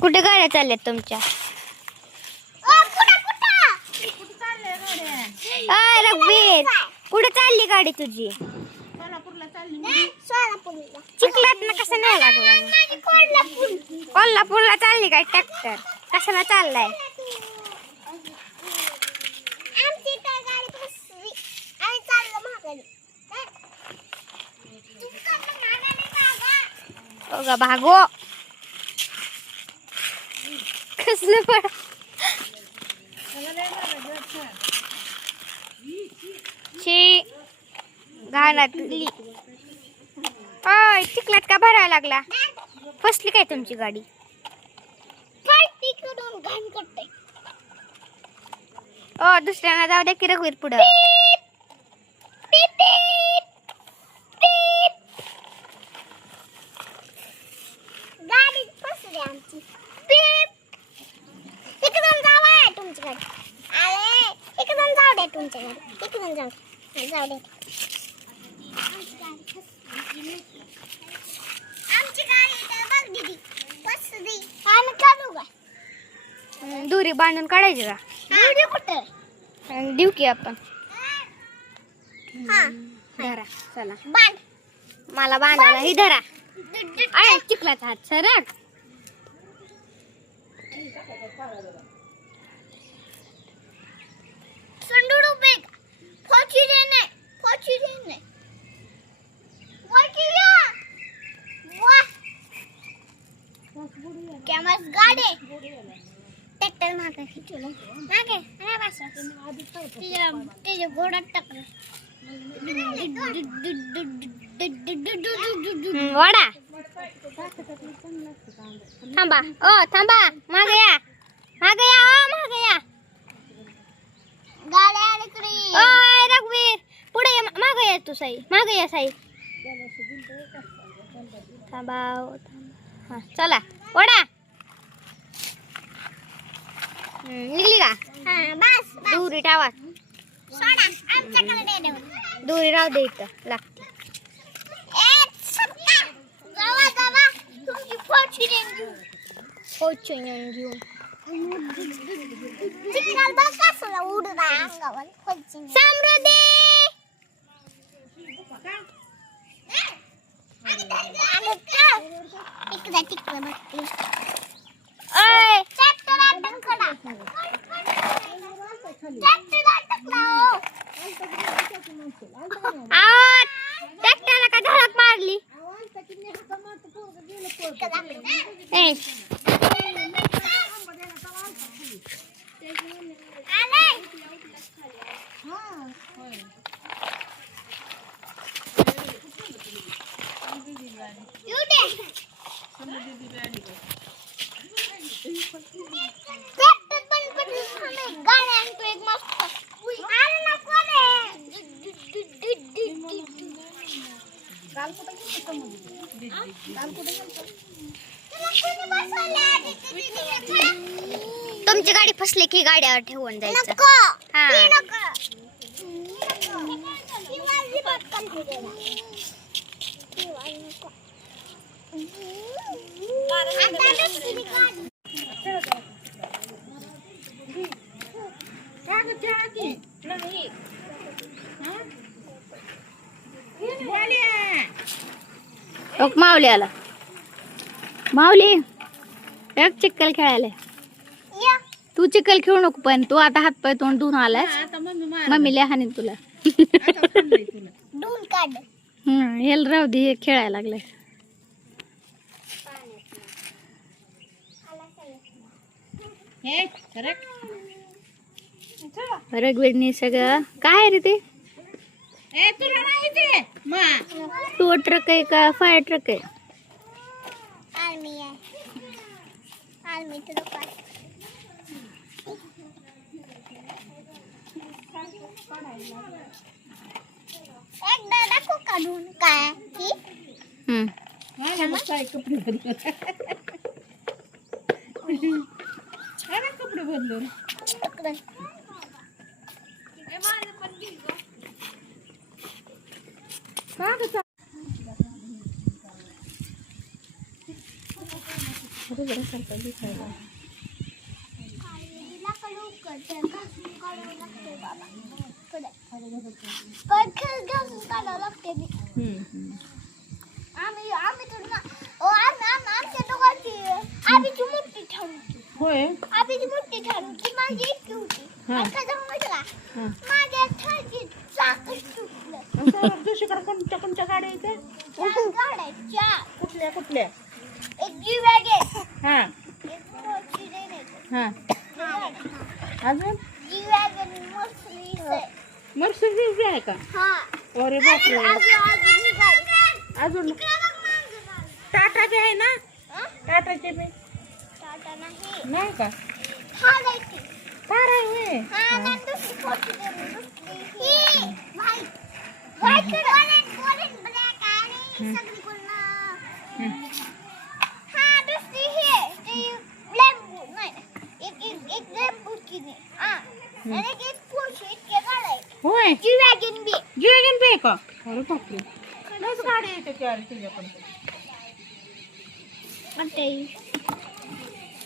कुठे गाड्या चालल्यात तुमच्या? रघुवीर, कुठे चालली गाडी तुझी? चिखलात ना कसं नाही लागला? कोल्हापूरला चालली काय ट्रॅक्टर? कशाला चाललाय? बघा भागो कसलं पण घाणातली. चिखलात का भरायला लागला? फसली काय तुमची गाडी? दुसऱ्यांना जाऊ द्या की रघुवीर पुढं. गाडी फसली आमची. इकडून जाऊ तुमची गाडी. अरे इकडून जाऊ दे तुमची गाडी. इकडून जाऊ दे. आमची गाडी बघ दीदी फसली. आम्ही काढू का? दोरी बांधून काढायची का? दोरी कुठे देऊ की आपण? धरा चला बांध. मला बांधायला ही धरा. अरे चिखलाचा हात सरक. संडूडू बेग फोची देने क्या मस्त गाडी. ट्रॅक्टर मागे खिचलो मागे अरे बस ते घोडा टकरा वाडा. थांबा थांबा मागे या गाड्या अडकली. रघुवीर पुढे मागे या तू साई. मागे या साई. थांबा चला वाडा. निघली का? बस दोरी टावा. दोरी राहू दे इथं लागते. ट्रॅक्टरला का धडक मारली? तुमची गाडी फसली की गाड्यावर ठेवून जायचं. माऊली आला. माऊली एक चिखल खेळायला. तू चिखल खेळू नको पण तू आता हात पाय तोंड धुवून आलास. मम्मीला हानी तुला. हेल राहू दे हे खेळायला लागलाय. रघुवीरने सगळं काय रे ते? टू ट्रक आहे का फायर ट्रक आहे? आर्मी ट्रक आहे. एकदा दाखवू काढून काय की? कपडे बदलून होय आधीची मोठी ठरवली माझी इतकी होती आणि काय झालं माहिती का माझ्या ठरची चाकच तुटलं दुसरीकडे कोणत्या गाड्या येते गाड्या कुठल्या कुठल्या एक जी वॅगन हा एक मोठी रेन हा अजून जी वॅगन मर्सिडीज मर्सिडीज आहे का हा अरे बापरे अजून ही गाडी अजून टाटाचे आहे ना टाटाचे बी टाटा नाही नाही का थार आहे ती कार आहे हा ना दुसरी मोठी दुसरी ही व्हाईट गोल्डन ब्लॅक आणि सगळी पूर्ण हा दुसरी ही ती लॅम्बो नाही एक लॅम्बोची नाही हा आणि एक पोर्शे इतके गाड्या आहेत होय जी वॅगन बी जीवन बी आहे का अरे बापरे लस गाडी येते की अरे तुझ्याकडे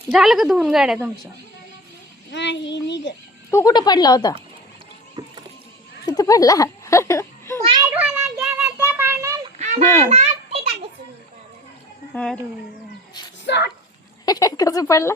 झालं का धुवून गाड्या तुमच्या नाही निघ तू कुठं पडला होता तिथे पडला अरे कसं पडला